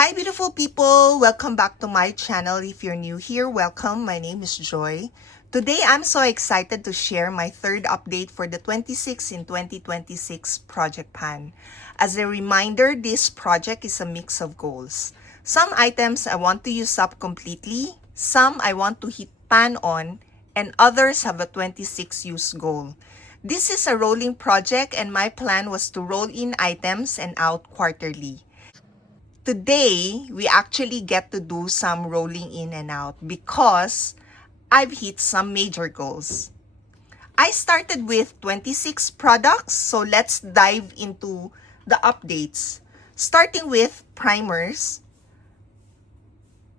Hi beautiful people! Welcome back to my channel. If you're new here, welcome. My name is Joy. Today, I'm so excited to share my third update for the 26 in 2026 Project Pan. As a reminder, this project is a mix of goals. Some items I want to use up completely, some I want to hit pan on, and others have a 26 use goal. This is a rolling project and my plan was to roll in items and out quarterly. Today, we actually get to do some rolling in and out because I've hit some major goals. I started with 26 products, so let's dive into the updates. Starting with primers,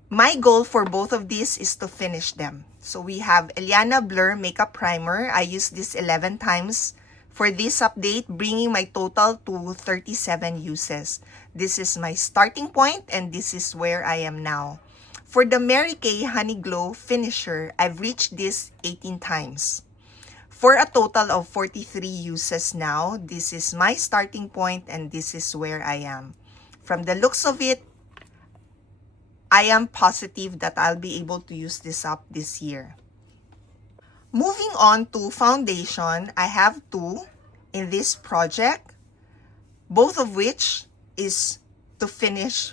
my goal for both of these is to finish them. So we have Eliana Blur Makeup Primer. I used this 11 times for this update, bringing my total to 37 uses. This is my starting point and this is where I am now. For the Mary Kay Honey Glow Finisher, I've reached this 18 times. For a total of 43 uses now, this is my starting point and this is where I am. From the looks of it, I am positive that I'll be able to use this up this year. Moving on to foundation, I have two in this project, both of which is to finish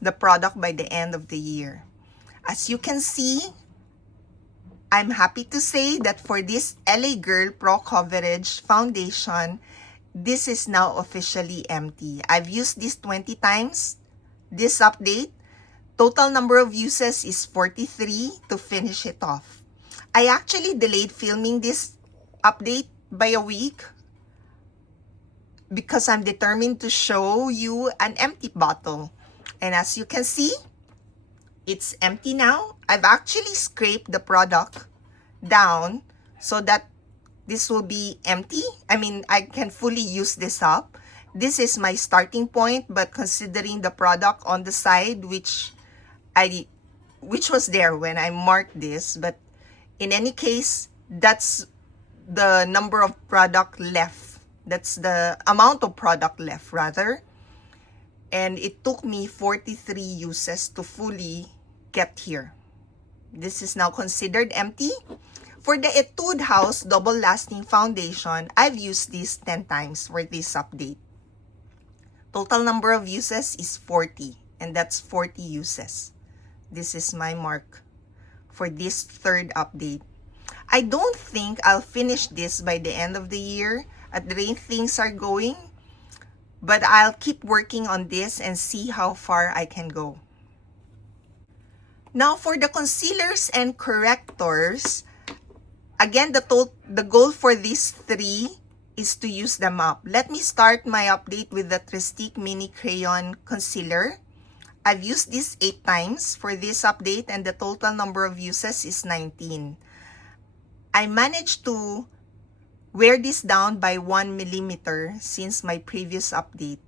the product by the end of the year. As you can see, I'm happy to say that for this LA Girl Pro Coverage Foundation, this is now officially empty. I've used this 20 times, this update. Total number of uses is 43 to finish it off. I actually delayed filming this update by a week because I'm determined to show you an empty bottle. And as you can see, it's empty now. I've actually scraped the product down so that this will be empty. I can fully use this up. This is my starting point, but considering the product on the side, which was there when I marked this, but in any case, that's the number of product left. That's the amount of product left rather. And it took me 43 uses to fully get here. This is now considered empty. For the Etude House Double Lasting Foundation, I've used this 10 times for this update. Total number of uses is 40, and that's 40 uses. This is my mark for this third update. I don't think I'll finish this by the end of the year at the rate things are going, but I'll keep working on this and see how far I can go. Now for the concealers and correctors, again, the goal for these three is to use them up. Let me start my update with the Trestique Mini Crayon Concealer. I've used this 8 times for this update and the total number of uses is 19. I managed to wear this down by 1 millimeter since my previous update.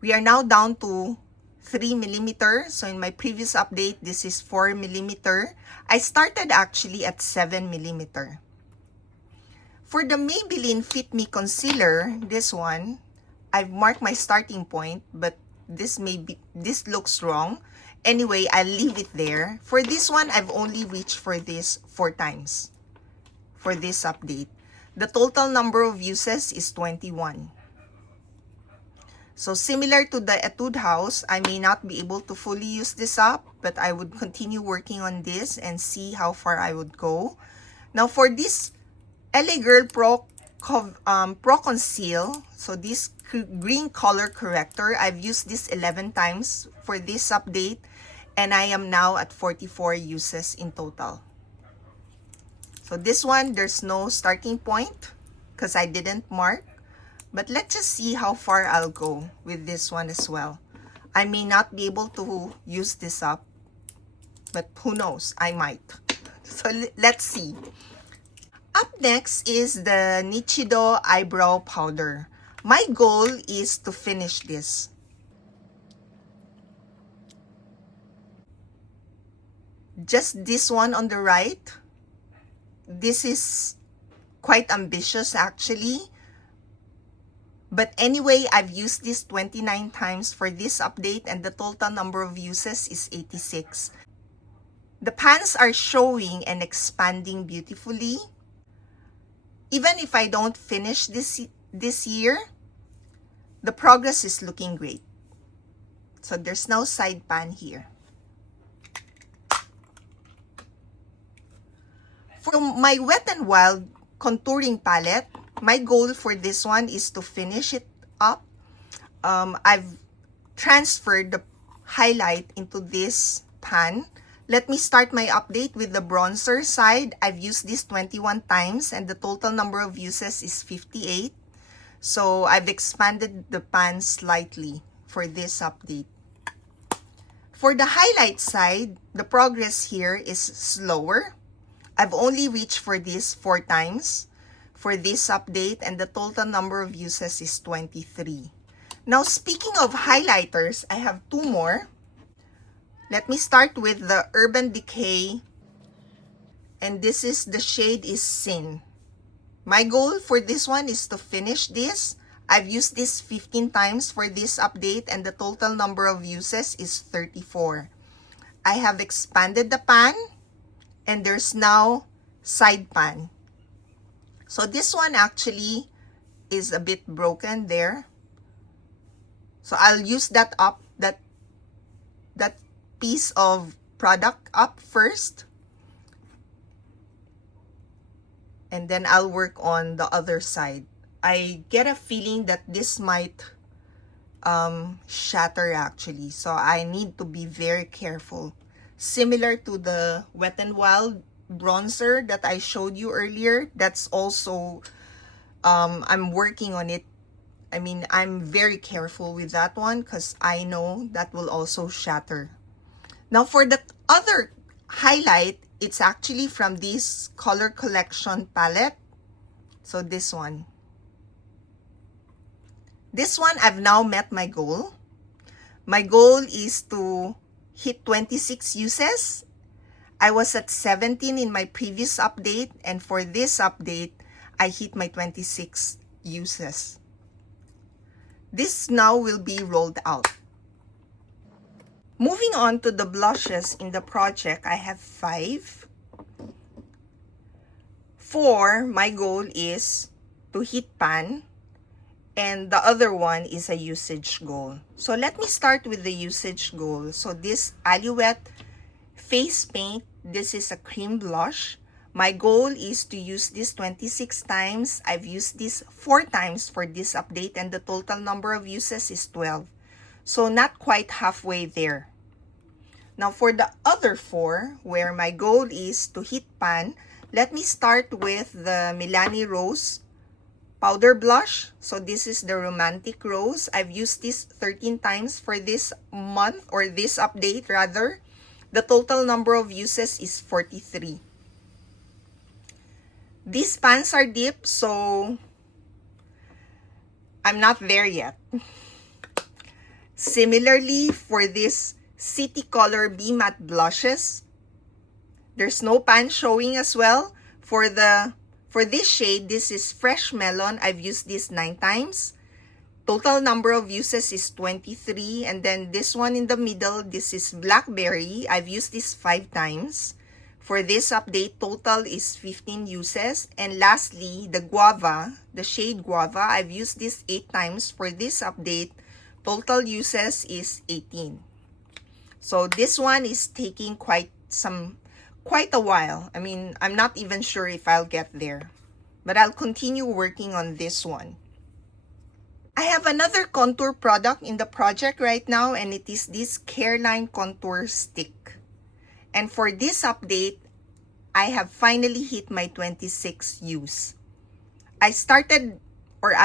We are now down to 3 millimeter. So in my previous update, this is 4 millimeter. I started actually at 7 millimeter. For the Maybelline Fit Me Concealer, this one, I've marked my starting point, but this looks wrong. Anyway, I'll leave it there. For this one, I've only reached for this 4 times for this update. The total number of uses is 21. So similar to the Etude House, I may not be able to fully use this up, but I would continue working on this and see how far I would go. Now for this LA Girl Pro Conceal, so this green color corrector, I've used this 11 times for this update and I am now at 44 uses in total. So this one, there's no starting point because I didn't mark, but let's just see how far I'll go with this one as well. I may not be able to use this up, but who knows, I might. So let's see. Up next is the Nichido Eyebrow Powder. My goal is to finish this. Just this one on the right. This is quite ambitious actually. But anyway, I've used this 29 times for this update and the total number of uses is 86. The pans are showing and expanding beautifully. Even if I don't finish this year, the progress is looking great. So there's no side pan here. For my Wet n Wild contouring palette, my goal for this one is to finish it up. I've transferred the highlight into this pan. Let me start my update with the bronzer side. I've used this 21 times and the total number of uses is 58. So I've expanded the pan slightly for this update. For the highlight side, the progress here is slower. I've only reached for this 4 times for this update and the total number of uses is 23. Now speaking of highlighters, I have 2 more. Let me start with the Urban Decay, and this is the shade is Sin. My goal for this one is to finish this. I've used this 15 times for this update and the total number of uses is 34. I have expanded the pan and there's now side pan. So this one actually is a bit broken there. So I'll use that piece of product up first. And then I'll work on the other side. I get a feeling that this might shatter actually. So I need to be very careful. Similar to the Wet n Wild bronzer that I showed you earlier. That's also, I'm working on it. I mean, I'm very careful with that one because I know that will also shatter. Now for the other highlight, it's actually from this Color Collection palette. So this one. This one, I've now met my goal. My goal is to hit 26 uses. I was at 17 in my previous update, and for this update, I hit my 26 uses. This now will be rolled out. Moving on to the blushes in the project, I have 5. 4, my goal is to hit pan, and the other one is a usage goal. So let me start with the usage goal. So this Alouette Face Paint, this is a cream blush. My goal is to use this 26 times. I've used this 4 times for this update and the total number of uses is 12. So not quite halfway there. Now for the other 4, where my goal is to hit pan, let me start with the Milani Rose powder blush. So this is the Romantic Rose. I've used this 13 times for this month, or this update rather. The total number of uses is 43. These pans are deep, so I'm not there yet. Similarly, for this City Color Be Matte blushes, there's no pan showing as well. For this shade, this is Fresh Melon. I've used this 9 times. Total number of uses is 23. And then this one in the middle, this is Blackberry. I've used this 5 times. For this update, total is 15 uses. And lastly, the Guava, the shade Guava, I've used this 8 times. For this update, total uses is 18. So this one is taking quite a while. I mean, I'm not even sure if I'll get there. But I'll continue working on this one. I have another contour product in the project right now, and it is this Careline Contour Stick. And for this update, I have finally hit my 26 use. I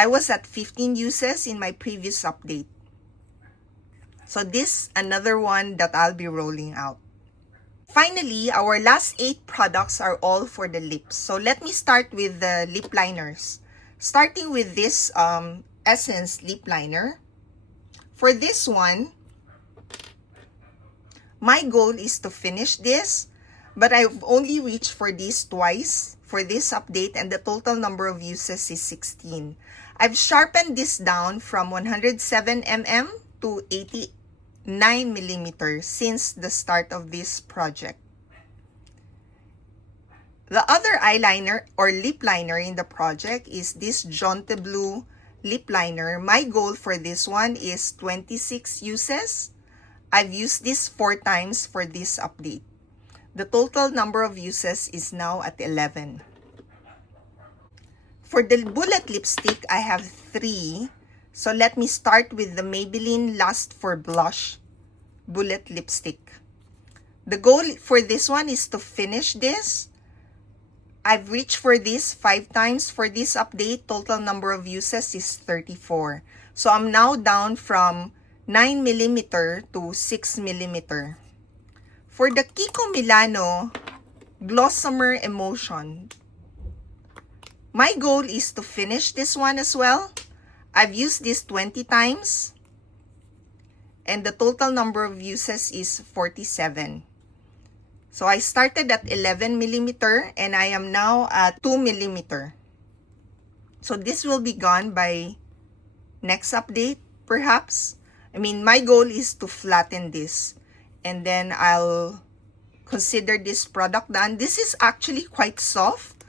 was at 15 uses in my previous update. So this another one that I'll be rolling out. Finally, our last 8 products are all for the lips. So let me start with the lip liners. Starting with this Essence lip liner. For this one, my goal is to finish this, but I've only reached for this twice for this update, and the total number of uses is 16. I've sharpened this down from 107 mm to 89 mm since the start of this project. The other eyeliner or lip liner in the project is this Jonte Blue lip liner. My goal for this one is 26 uses. I've used this 4 times for this update. The total number of uses is now at 11. For the bullet lipstick, I have 3. So let me start with the Maybelline Lust for Blush bullet lipstick. The goal for this one is to finish this. I've reached for this 5 times for this update. Total number of uses is 34. So I'm now down from 9 mm to 6 mm. For the Kiko Milano Glossomer Emotion, my goal is to finish this one as well. I've used this 20 times. And the total number of uses is 47. So I started at 11 mm and I am now at 2 mm. So this will be gone by next update, perhaps. I mean, my goal is to flatten this. And then I'll consider this product done. This is actually quite soft.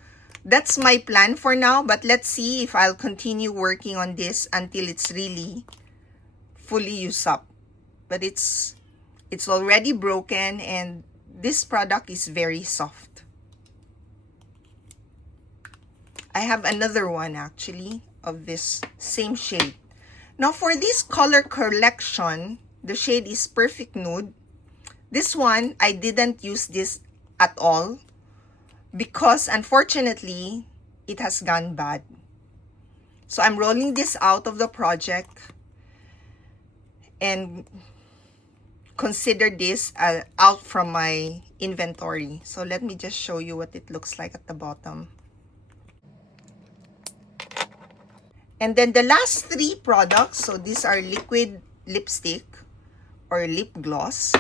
That's my plan for now. But let's see if I'll continue working on this until it's really fully used up. But it's already broken and this product is very soft. I have another one actually of this same shade. Now for this color collection, the shade is Perfect Nude. This one, I didn't use this at all because unfortunately, it has gone bad. So I'm rolling this out of the project and consider this out from my inventory. So let me just show you what it looks like at the bottom. And then the last 3 products, so these are liquid lipstick or lip gloss.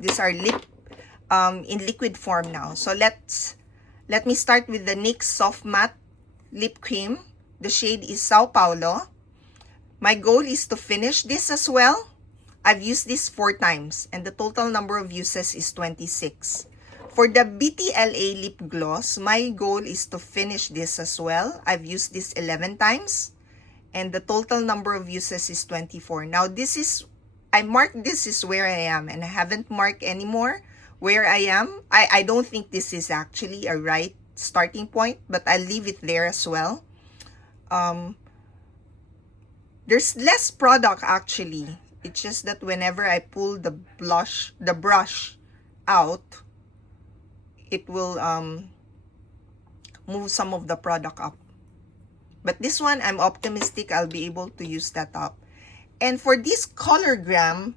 These are in liquid form now. So let me start with the NYX Soft Matte Lip Cream. The shade is Sao Paulo. My goal is to finish this as well. I've used this 4 times and the total number of uses is 26. For the BTLA lip gloss, my goal is to finish this as well. I've used this 11 times and the total number of uses is 24. Now I marked this is where I am and I haven't marked anymore where I am. I don't think this is actually a right starting point, but I'll leave it there as well. There's less product actually. It's just that whenever I pull the brush out, it will move some of the product up. But this one, I'm optimistic I'll be able to use that up. And for this Colorgram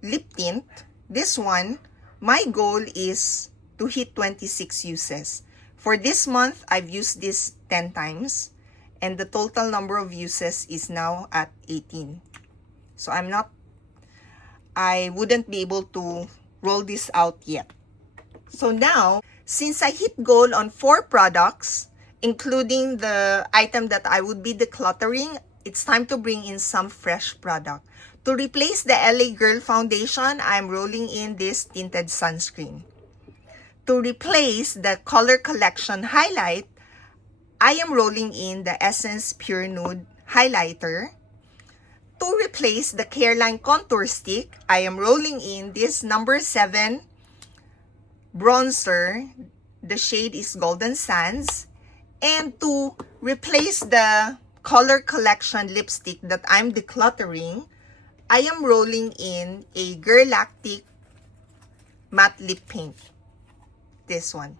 lip tint, this one, my goal is to hit 26 uses. For this month, I've used this 10 times. And the total number of uses is now at 18. So I wouldn't be able to roll this out yet. So now, since I hit goal on 4 products, including the item that I would be decluttering, it's time to bring in some fresh product. To replace the LA Girl Foundation, I'm rolling in this tinted sunscreen. To replace the Color Collection highlight, I am rolling in the Essence Pure Nude highlighter. To replace the Careline Contour Stick, I am rolling in this number 7 bronzer. The shade is Golden Sands. And to replace the Color Collection lipstick that I'm decluttering, I am rolling in a Girlactic Matte Lip Paint. This one.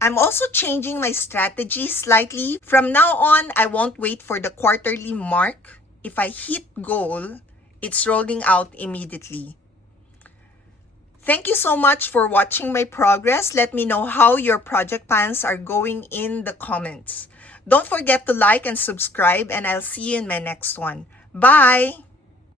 I'm also changing my strategy slightly. From now on, I won't wait for the quarterly mark. If I hit goal, it's rolling out immediately. Thank you so much for watching my progress. Let me know how your project plans are going in the comments. Don't forget to like and subscribe, and I'll see you in my next one. Bye!